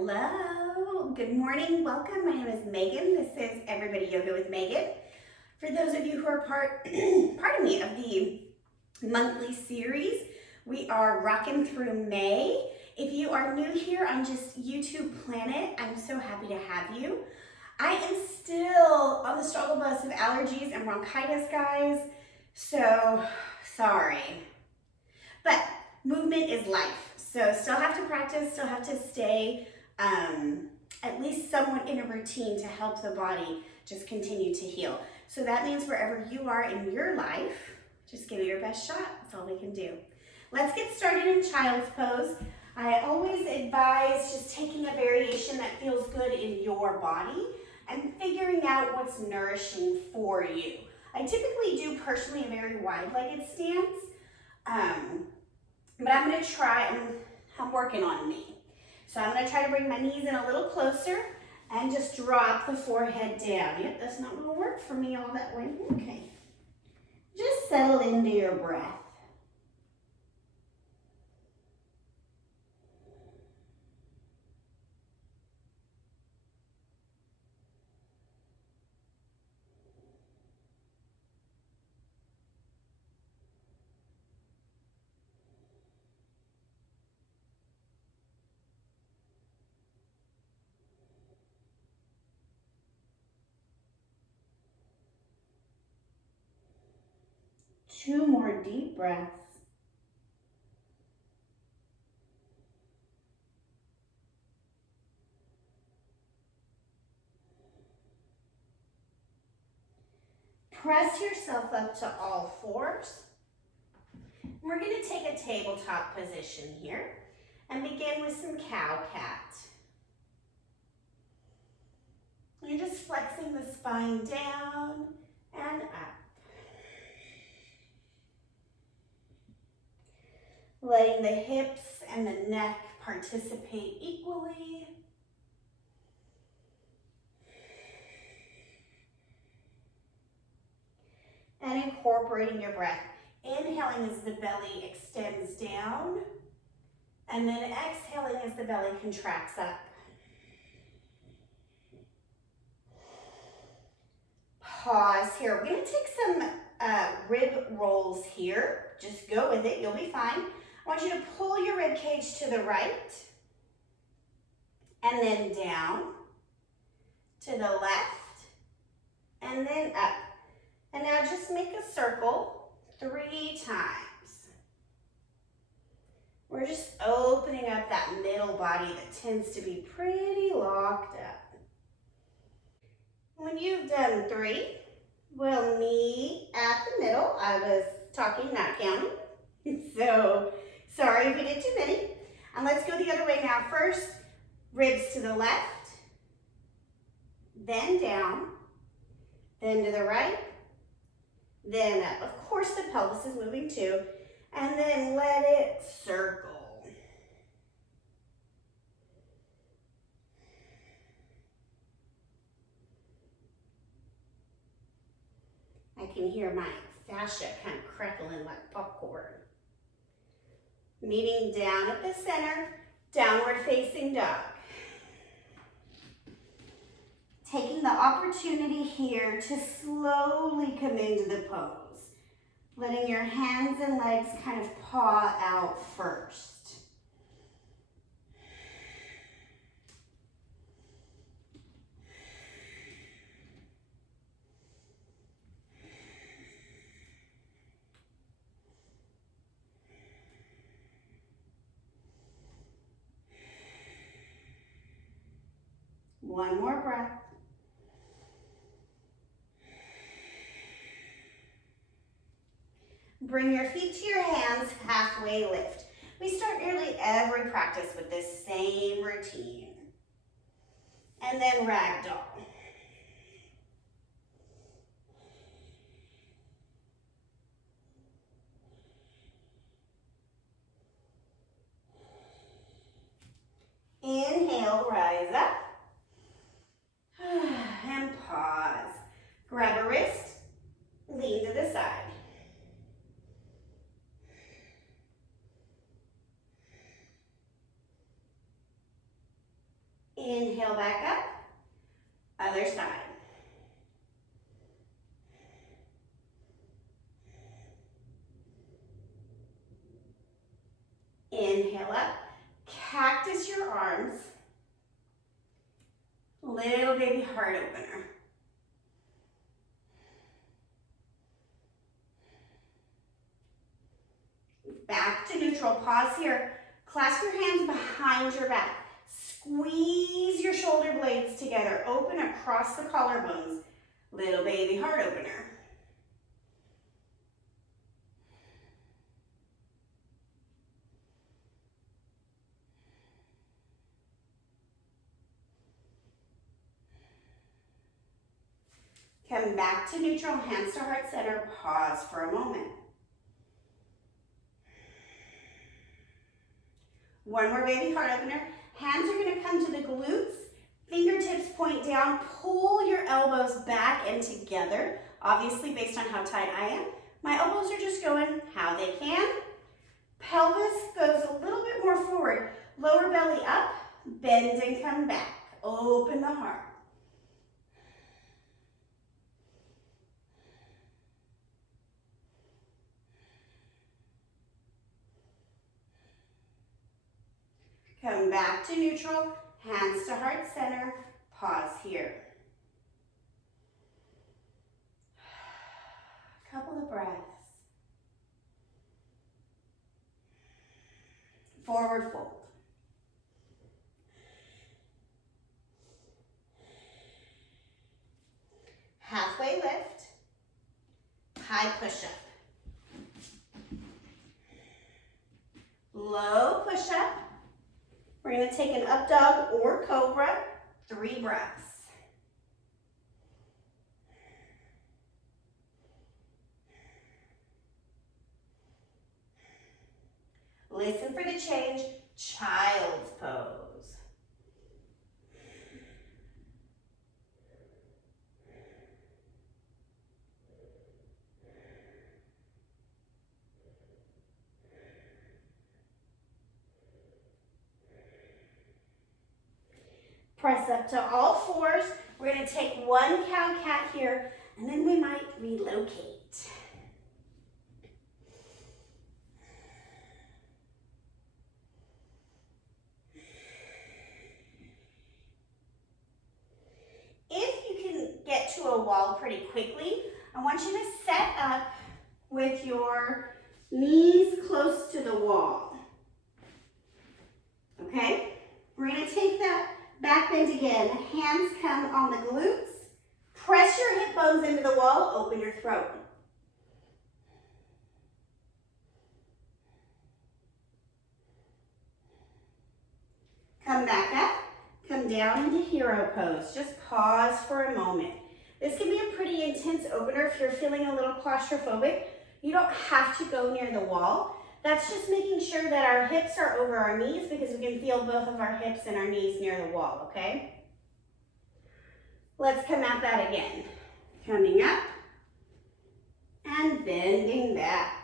Hello, good morning, welcome. My name is Megan. This is Everybody Yoga with Megan. For those of you who are pardon me, of the monthly series, we are rocking through May. If you are new here on just YouTube Planet, I'm so happy to have you. I am still on the struggle bus of allergies and bronchitis, guys, so sorry. But movement is life. So still have to practice, still have to stay at least somewhat in a routine to help the body just continue to heal. So that means wherever you are in your life, just give it your best shot. That's all we can do. Let's get started in child's pose. I always advise just taking a variation that feels good in your body and figuring out what's nourishing for you. I typically do personally a very wide-legged stance. But I'm going to try, I'm working on me. So I'm going to try to bring my knees in a little closer and just drop the forehead down. Yep, that's not going to work for me all that way. Okay. Just settle into your breath. Two more deep breaths. Press yourself up to all fours. We're going to take a tabletop position here and begin with some cow-cat. You're just flexing the spine down and up. Letting the hips and the neck participate equally. And incorporating your breath. Inhaling as the belly extends down, and then exhaling as the belly contracts up. Pause here. We're going to take some rib rolls here. Just go with it. You'll be fine. I want you to pull your rib cage to the right, and then down, to the left, and then up. And now just make a circle 3 times. We're just opening up that middle body that tends to be pretty locked up. When you've done 3, we'll meet at the middle. I was talking, not counting. So sorry if we did too many. And let's go the other way now. First, ribs to the left, then down, then to the right, then up. Of course, the pelvis is moving too. And then let it circle. I can hear my fascia kind of crackling like popcorn. Meeting down at the center, downward facing dog. Taking the opportunity here to slowly come into the pose. Letting your hands and legs kind of paw out first. One more breath. Bring your feet to your hands, halfway lift. We start nearly every practice with this same routine. And then ragdoll. Inhale, rise up. And pause. Grab a wrist, lean to the side. Inhale back up. Other side. Inhale up. Cactus your arms. Little baby heart opener. Back to neutral. Pause here. Clasp your hands behind your back. Squeeze your shoulder blades together. Open across the collarbones. Little baby heart opener. Come back to neutral, hands to heart center. Pause for a moment. One more baby heart opener. Hands are going to come to the glutes. Fingertips point down. Pull your elbows back and together. Obviously, based on how tight I am, my elbows are just going how they can. Pelvis goes a little bit more forward. Lower belly up. Bend and come back. Open the heart. Come back to neutral, hands to heart center, pause here. Couple of breaths. Forward fold. Halfway lift, high push-up. Low push-up. We're going to take an up dog or cobra, 3 breaths. Listen for the change, child's pose. Press up to all fours. We're going to take one cow-cat here, and then we might relocate. If you can get to a wall pretty quickly, I want you to set up with your knees close to the wall. Okay? We're going to take that back bend again. Hands come on the glutes. Press your hip bones into the wall. Open your throat. Come back up. Come down into hero pose. Just pause for a moment. This can be a pretty intense opener if you're feeling a little claustrophobic. You don't have to go near the wall. That's just making sure that our hips are over our knees because we can feel both of our hips and our knees near the wall, okay? Let's come at that again. Coming up and bending back.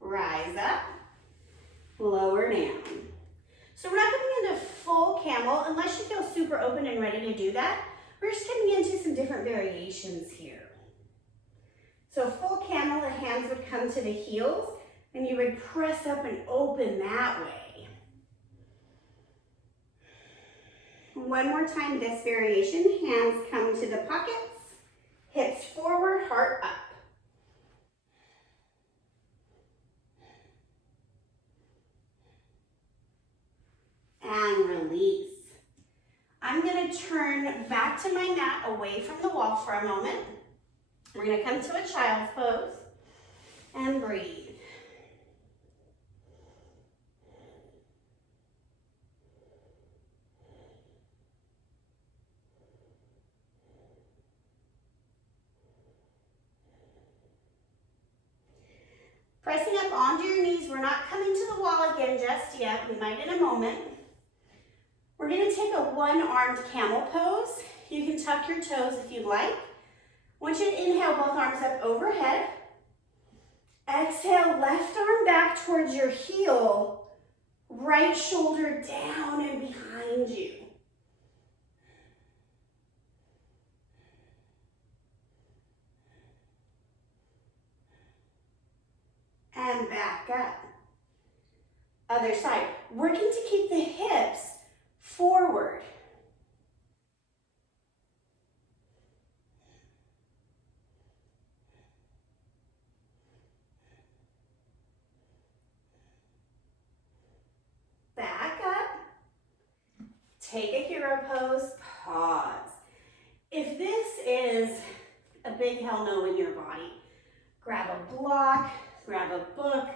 Rise up, lower down. So we're not coming into full camel unless you feel super open and ready to do that. We're just getting into some different variations here. So full camel, the hands would come to the heels and you would press up and open that way. One more time, this variation. Hands come to the pockets, hips forward, heart up. And release. I'm going to turn back to my mat away from the wall for a moment. We're going to come to a child's pose and breathe. Pressing up onto your knees. We're not coming to the wall again just yet. We might in a moment. We're going to take a one-armed camel pose. You can tuck your toes if you'd like. I want you to inhale both arms up overhead. Exhale, left arm back towards your heel, right shoulder down and behind you. And back up. Other side. Working to keep the hips forward. Back up. Take a hero pose. Pause. If this is a big hell no in your body, grab a block, grab a book,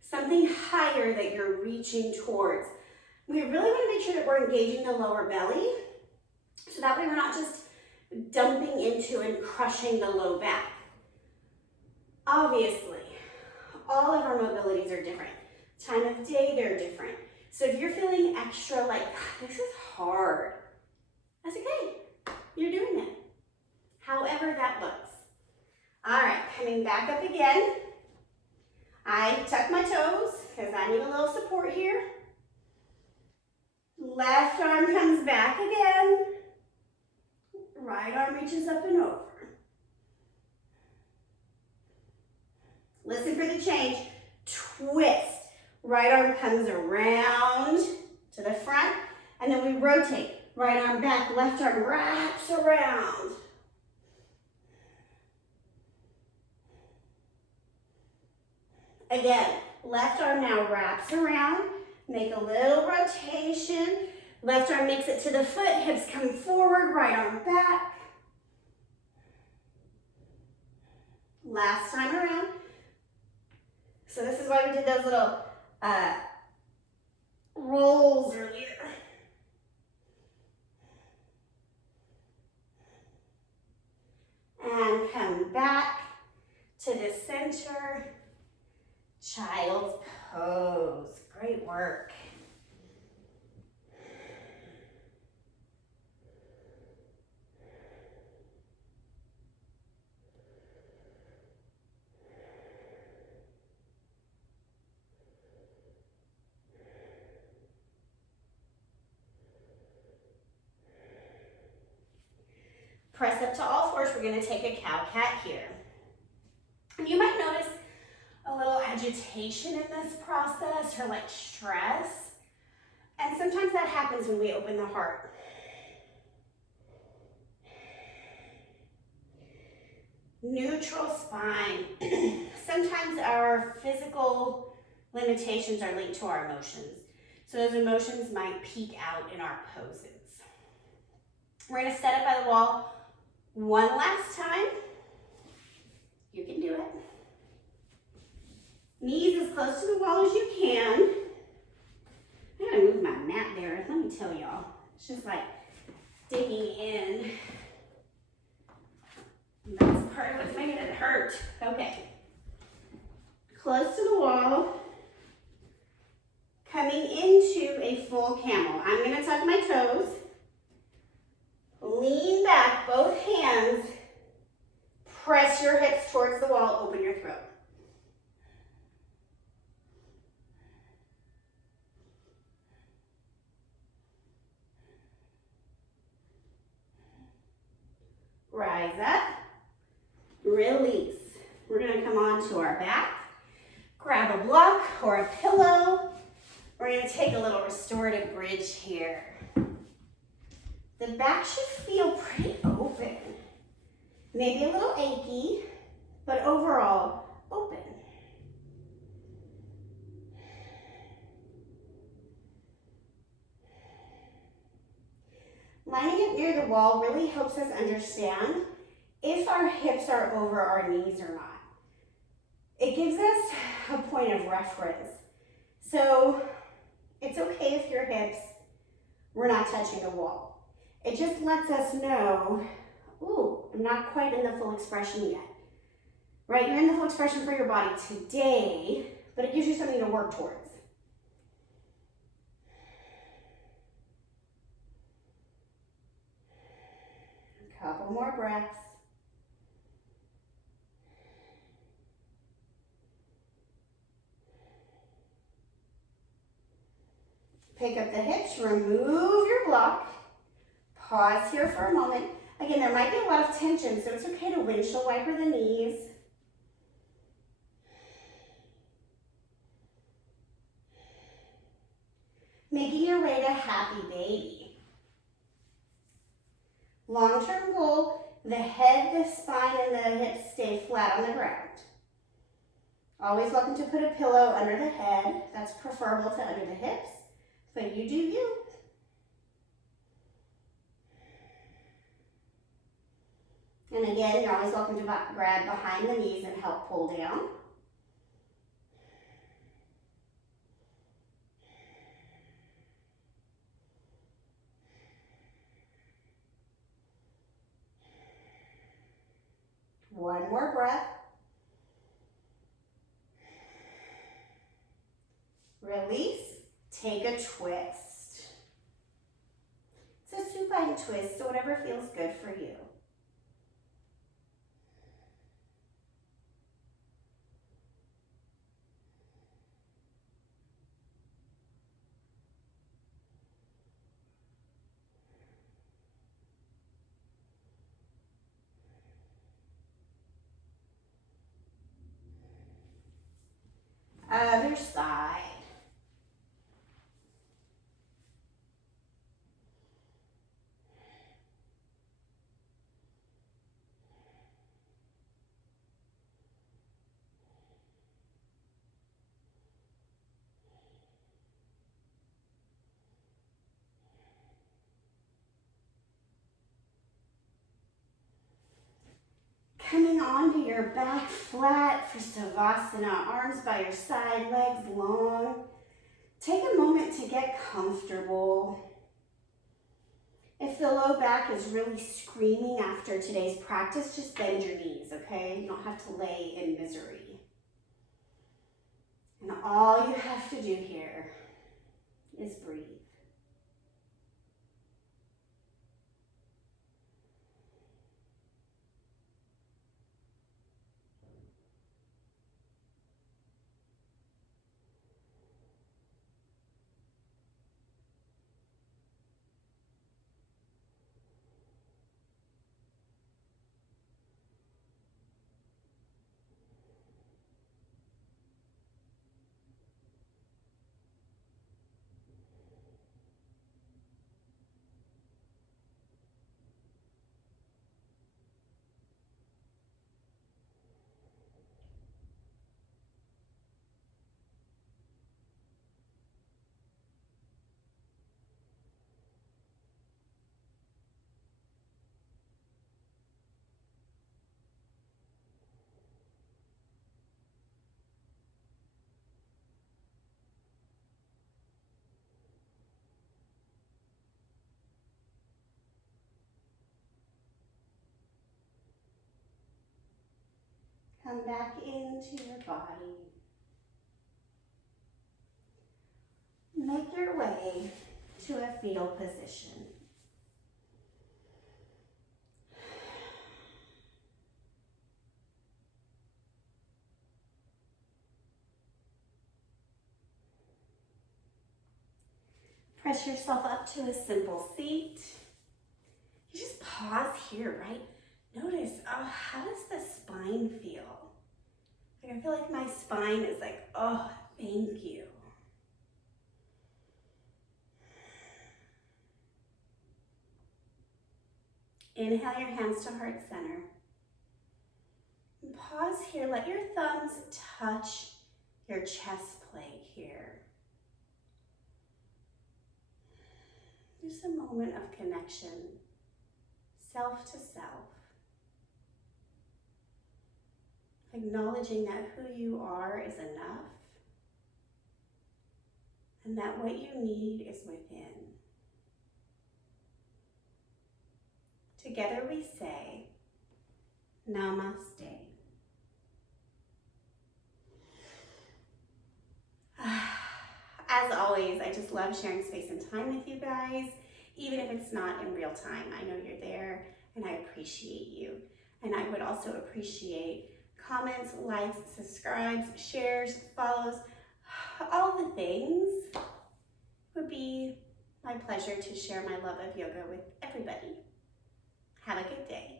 something higher that you're reaching towards. We really want to make sure that we're engaging the lower belly, so that way we're not just dumping into and crushing the low back. Obviously, all of our mobilities are different. Time of day, they're different. So if you're feeling extra like, this is hard, that's okay. You're doing it. However that looks. All right, coming back up again. I tuck my toes because I need a little support here. Left arm comes back again. Right arm reaches up and over. Listen for the change. Twist. Right arm comes around to the front, and then we rotate. Right arm back, left arm wraps around. Again, left arm now wraps around. Make a little rotation. Left arm makes it to the foot, hips come forward, right arm back. Last time around. So this is why we did those little rolls earlier. And come back to the center. Child's pose. Great work. Press up to all fours. We're going to take a cow-cat here. And you might notice a little agitation in this process, or like stress. And sometimes that happens when we open the heart. Neutral spine. Sometimes our physical limitations are linked to our emotions. So those emotions might peek out in our poses. We're going to set up by the wall one last time. You can do it. Knees as close to the wall as you can. I gotta move my mat there. Let me tell y'all. It's just like digging in. That's part of what's making it hurt. Okay. Close to the wall. Coming into a full camel. I'm gonna tuck my toes. Lean back, both hands. Press your hips towards the wall, open your throat. Rise up, release. We're gonna come onto our back, grab a block or a pillow. We're gonna take a little restorative bridge here. The back should feel pretty open. Maybe a little achy, but overall open. Lining it near the wall really helps us understand if our hips are over our knees or not. It gives us a point of reference. So it's okay if your hips were not touching the wall. It just lets us know, ooh, I'm not quite in the full expression yet. Right, you're in the full expression for your body today, but it gives you something to work towards. A couple more breaths. Pick up the hips, remove your block. Pause here for a moment. Again, there might be a lot of tension, so it's okay to windshield wiper the knees. Making your way to happy baby. Long-term goal, the head, the spine, and the hips stay flat on the ground. Always welcome to put a pillow under the head. That's preferable to under the hips, but you do you. And again, you're always welcome to grab behind the knees and help pull down. One more breath. Release. Take a twist. It's a supine twist, so whatever feels good for you. Other side. Coming onto your back flat for Savasana, arms by your side, legs long. Take a moment to get comfortable. If the low back is really screaming after today's practice, just bend your knees, okay? You don't have to lay in misery. And all you have to do here is breathe. Come back into your body. Make your way to a fetal position. Press yourself up to a simple seat. You just pause here, right? Notice, oh, how does the spine feel? Like, I feel like my spine is like, oh, thank you. Inhale your hands to heart center. And pause here, let your thumbs touch your chest plate here. Just a moment of connection, self to self. Acknowledging that who you are is enough and that what you need is within. Together we say, Namaste. As always, I just love sharing space and time with you guys, even if it's not in real time. I know you're there and I appreciate you. And I would also appreciate comments, likes, subscribes, shares, follows, all the things. would be my pleasure to share my love of yoga with everybody. Have a good day.